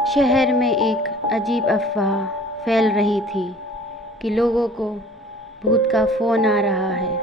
शहर में एक अजीब अफवाह फैल रही थी कि लोगों को भूत का फ़ोन आ रहा है।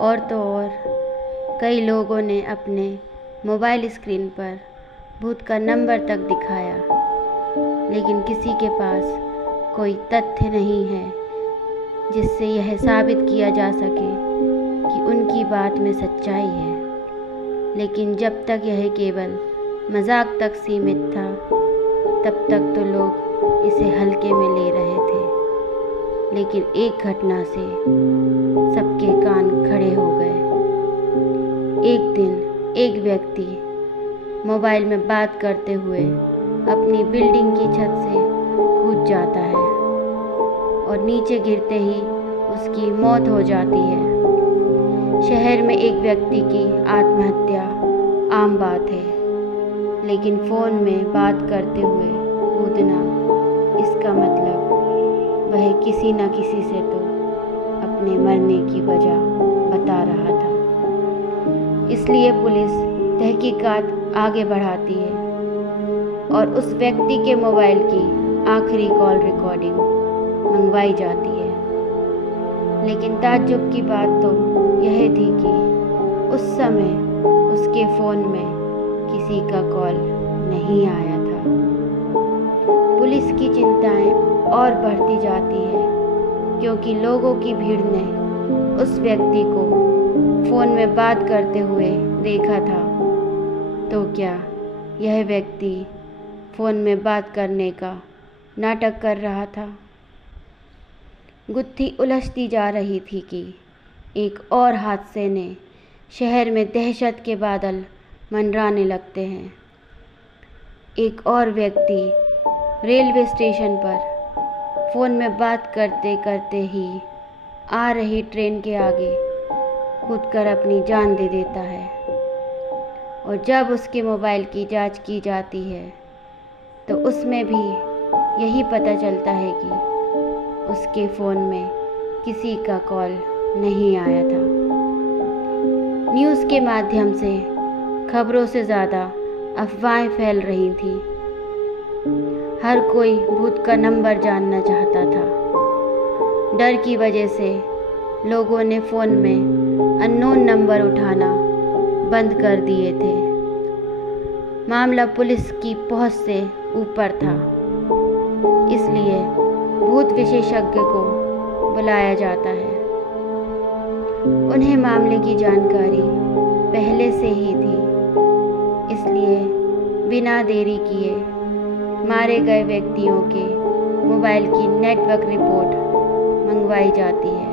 और तो और कई लोगों ने अपने मोबाइल स्क्रीन पर भूत का नंबर तक दिखाया, लेकिन किसी के पास कोई तथ्य नहीं है जिससे यह साबित किया जा सके कि उनकी बात में सच्चाई है। लेकिन जब तक यह केवल मजाक तक सीमित था, तब तक तो लोग इसे हल्के में ले रहे थे। लेकिन एक घटना से सबके कान खड़े हो गए। एक दिन एक व्यक्ति मोबाइल में बात करते हुए अपनी बिल्डिंग की छत से कूद जाता है और नीचे गिरते ही उसकी मौत हो जाती है। शहर में एक व्यक्ति की आत्महत्या आम बात है, लेकिन फ़ोन में बात करते हुए कूदना, इसका मतलब वह किसी न किसी से तो अपने मरने की वजह बता रहा था। इसलिए पुलिस तहकीकात आगे बढ़ाती है और उस व्यक्ति के मोबाइल की आखिरी कॉल रिकॉर्डिंग मंगवाई जाती है। लेकिन ताज्जुब की बात तो यह थी कि उस समय उसके फ़ोन में किसी का कॉल नहीं आया था। पुलिस की चिंताएं और बढ़ती जाती है, क्योंकि लोगों की भीड़ ने उस व्यक्ति को फ़ोन में बात करते हुए देखा था। तो क्या यह व्यक्ति फ़ोन में बात करने का नाटक कर रहा था? गुत्थी उलझती जा रही थी कि एक और हादसे ने शहर में दहशत के बादल मंडराने लगते हैं। एक और व्यक्ति रेलवे स्टेशन पर फ़ोन में बात करते करते ही आ रही ट्रेन के आगे कूदकर अपनी जान दे देता है। और जब उसके मोबाइल की जांच की जाती है तो उसमें भी यही पता चलता है कि उसके फ़ोन में किसी का कॉल नहीं आया था। न्यूज़ के माध्यम से खबरों से ज़्यादा अफवाहें फैल रही थीं। हर कोई भूत का नंबर जानना चाहता था। डर की वजह से लोगों ने फ़ोन में अननोन नंबर उठाना बंद कर दिए थे। मामला पुलिस की पहुंच से ऊपर था, इसलिए भूत विशेषज्ञ को बुलाया जाता है। उन्हें मामले की जानकारी पहले से ही थी, इसलिए बिना देरी किए मारे गए व्यक्तियों के मोबाइल की नेटवर्क रिपोर्ट मंगवाई जाती है,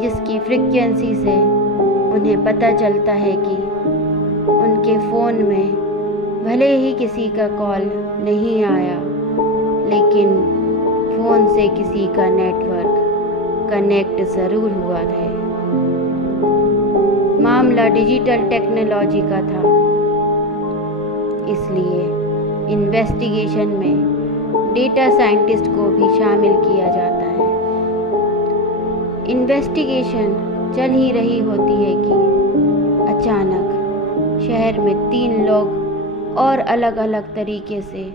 जिसकी फ्रीक्वेंसी से उन्हें पता चलता है कि उनके फ़ोन में भले ही किसी का कॉल नहीं आया, लेकिन फ़ोन से किसी का नेटवर्क कनेक्ट ज़रूर हुआ है। मामला डिजिटल टेक्नोलॉजी का था, इसलिए इन्वेस्टिगेशन में डेटा साइंटिस्ट को भी शामिल किया जाता है। इन्वेस्टिगेशन चल ही रही होती है कि अचानक शहर में 3 लोग और अलग अलग तरीके से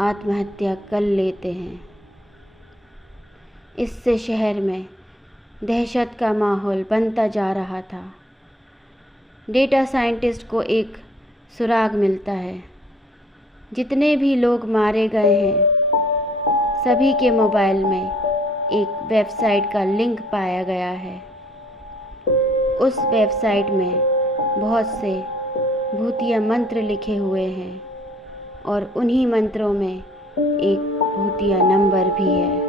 आत्महत्या कर लेते हैं। इससे शहर में दहशत का माहौल बनता जा रहा था। डेटा साइंटिस्ट को एक सुराग मिलता है। जितने भी लोग मारे गए हैं, सभी के मोबाइल में एक वेबसाइट का लिंक पाया गया है। उस वेबसाइट में बहुत से भूतिया मंत्र लिखे हुए हैं और उन्हीं मंत्रों में एक भूतिया नंबर भी है,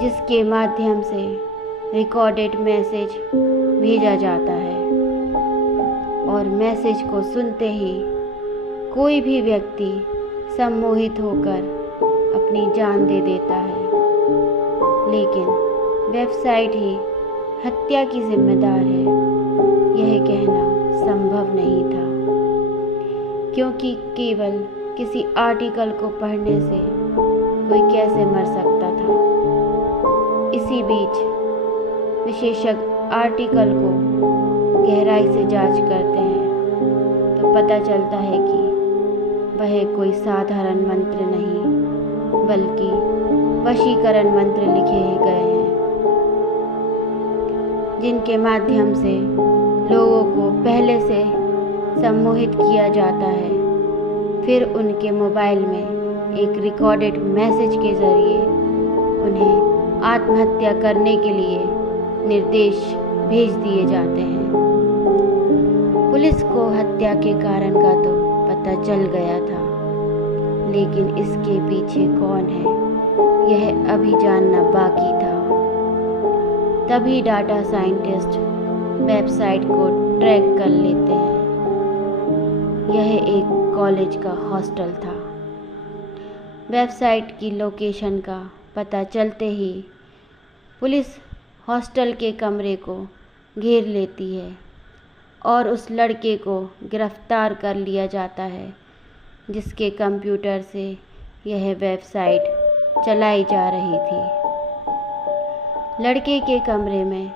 जिसके माध्यम से रिकॉर्डेड मैसेज भेजा जाता है। और मैसेज को सुनते ही कोई भी व्यक्ति सम्मोहित होकर अपनी जान दे देता है। लेकिन वेबसाइट ही हत्या की जिम्मेदार है, यह कहना संभव नहीं था, क्योंकि केवल किसी आर्टिकल को पढ़ने से कोई कैसे मर सकता था। इसी बीच विशेषज्ञ आर्टिकल को गहराई से जांच करते हैं तो पता चलता है कि वह कोई साधारण मंत्र नहीं बल्कि वशीकरण मंत्र लिखे गए हैं, जिनके माध्यम से लोगों को पहले से सम्मोहित किया जाता है, फिर उनके मोबाइल में एक रिकॉर्डेड मैसेज के ज़रिए उन्हें आत्महत्या करने के लिए निर्देश भेज दिए जाते हैं। पुलिस को हत्या के कारण का तो पता चल गया था, लेकिन इसके पीछे कौन है यह अभी जानना बाकी था। तभी डाटा साइंटिस्ट वेबसाइट को ट्रैक कर लेते हैं। यह एक कॉलेज का हॉस्टल था। वेबसाइट की लोकेशन का पता चलते ही पुलिस हॉस्टल के कमरे को घेर लेती है और उस लड़के को गिरफ्तार कर लिया जाता है, जिसके कंप्यूटर से यह वेबसाइट चलाई जा रही थी। लड़के के कमरे में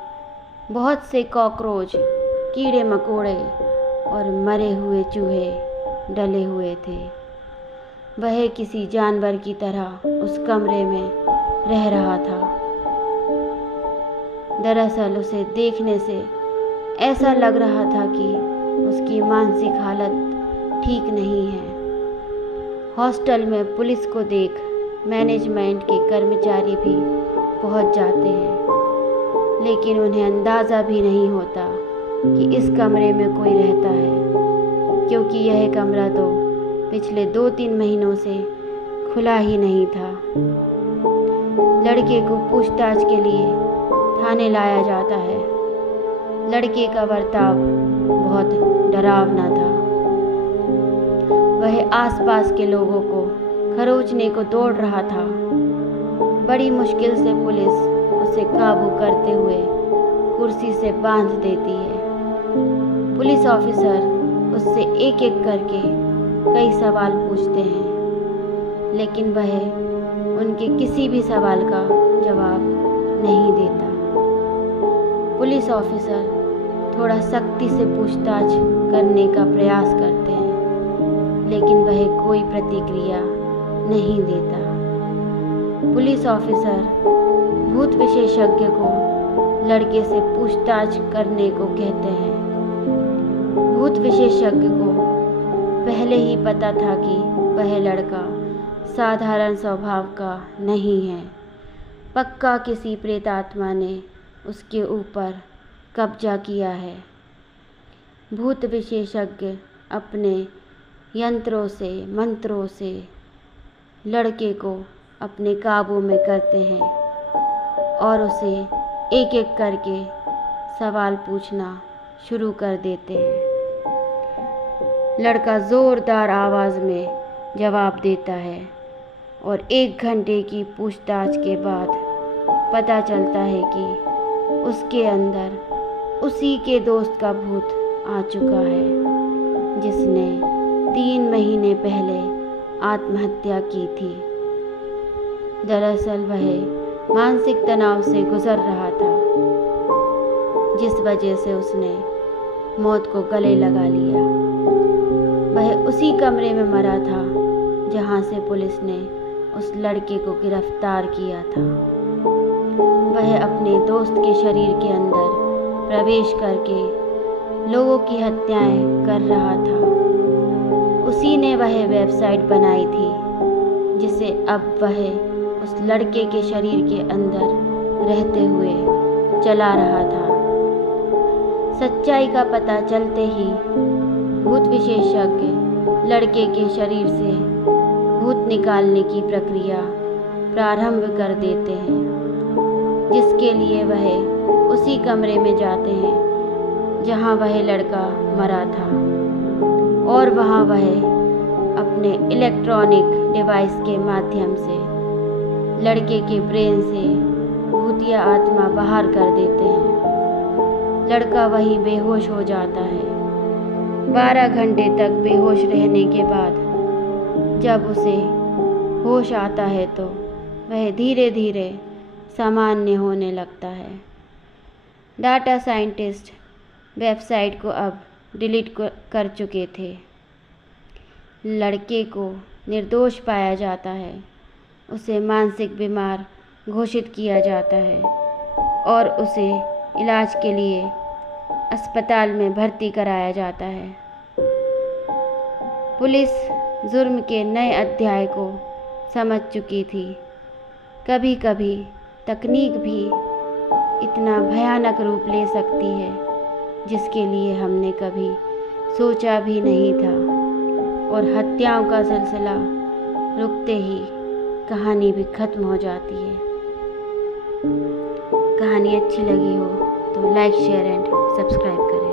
बहुत से कॉकरोच, कीड़े मकोड़े और मरे हुए चूहे डले हुए थे। वह किसी जानवर की तरह उस कमरे में रह रहा था। दरअसल उसे देखने से ऐसा लग रहा था कि उसकी मानसिक हालत ठीक नहीं है। हॉस्टल में पुलिस को देख मैनेजमेंट के कर्मचारी भी पहुंच जाते हैं, लेकिन उन्हें अंदाज़ा भी नहीं होता कि इस कमरे में कोई रहता है, क्योंकि यह कमरा तो पिछले 2-3 महीनों से खुला ही नहीं था। लड़के को पूछताछ के लिए थाने लाया जाता है। लड़के का बर्ताव बहुत डरावना था। वह आसपास के लोगों को खरोचने को दौड़ रहा था। बड़ी मुश्किल से पुलिस उसे काबू करते हुए कुर्सी से बांध देती है। पुलिस ऑफिसर उससे एक एक करके कई सवाल पूछते हैं, लेकिन वह उनके किसी भी सवाल का जवाब नहीं देता। पुलिस ऑफिसर थोड़ा सख्ती से पूछताछ करने का प्रयास करते हैं, लेकिन वह कोई प्रतिक्रिया नहीं देता। पुलिस ऑफिसर भूत विशेषज्ञ को लड़के से पूछताछ करने को कहते हैं। भूत विशेषज्ञ को पहले ही पता था कि वह लड़का साधारण स्वभाव का नहीं है। पक्का किसी प्रेतात्मा ने उसके ऊपर कब्जा किया है। भूत विशेषज्ञ अपने यंत्रों से, मंत्रों से लड़के को अपने काबू में करते हैं और उसे एक एक करके सवाल पूछना शुरू कर देते हैं। लड़का ज़ोरदार आवाज़ में जवाब देता है और 1 घंटे की पूछताछ के बाद पता चलता है कि उसके अंदर उसी के दोस्त का भूत आ चुका है, जिसने 3 महीने पहले आत्महत्या की थी। दरअसल वह मानसिक तनाव से गुजर रहा था, जिस वजह से उसने मौत को गले लगा लिया। वह उसी कमरे में मरा था जहां से पुलिस ने उस लड़के को गिरफ्तार किया था। वह अपने दोस्त के शरीर के अंदर प्रवेश करके लोगों की हत्याएं कर रहा था। उसी ने वह वेबसाइट बनाई थी, जिसे अब वह उस लड़के के शरीर के अंदर रहते हुए चला रहा था। सच्चाई का पता चलते ही भूत विशेषज्ञ लड़के के शरीर से भूत निकालने की प्रक्रिया प्रारंभ कर देते हैं, जिसके लिए वह उसी कमरे में जाते हैं जहां वह लड़का मरा था, और वहां वह अपने इलेक्ट्रॉनिक डिवाइस के माध्यम से लड़के के ब्रेन से भूतिया आत्मा बाहर कर देते हैं। लड़का वहीं बेहोश हो जाता है। 12 घंटे तक बेहोश रहने के बाद जब उसे होश आता है तो वह धीरे धीरे सामान्य होने लगता है। डाटा साइंटिस्ट वेबसाइट को अब डिलीट कर चुके थे, लड़के को निर्दोष पाया जाता है, उसे मानसिक बीमार घोषित किया जाता है और उसे इलाज के लिए अस्पताल में भर्ती कराया जाता है। पुलिस जुर्म के नए अध्याय को समझ चुकी थी। कभी कभी तकनीक भी इतना भयानक रूप ले सकती है जिसके लिए हमने कभी सोचा भी नहीं था, और हत्याओं का सिलसिला रुकते ही कहानी भी ख़त्म हो जाती है। कहानी अच्छी लगी हो तो लाइक, शेयर एंड सब्सक्राइब करें।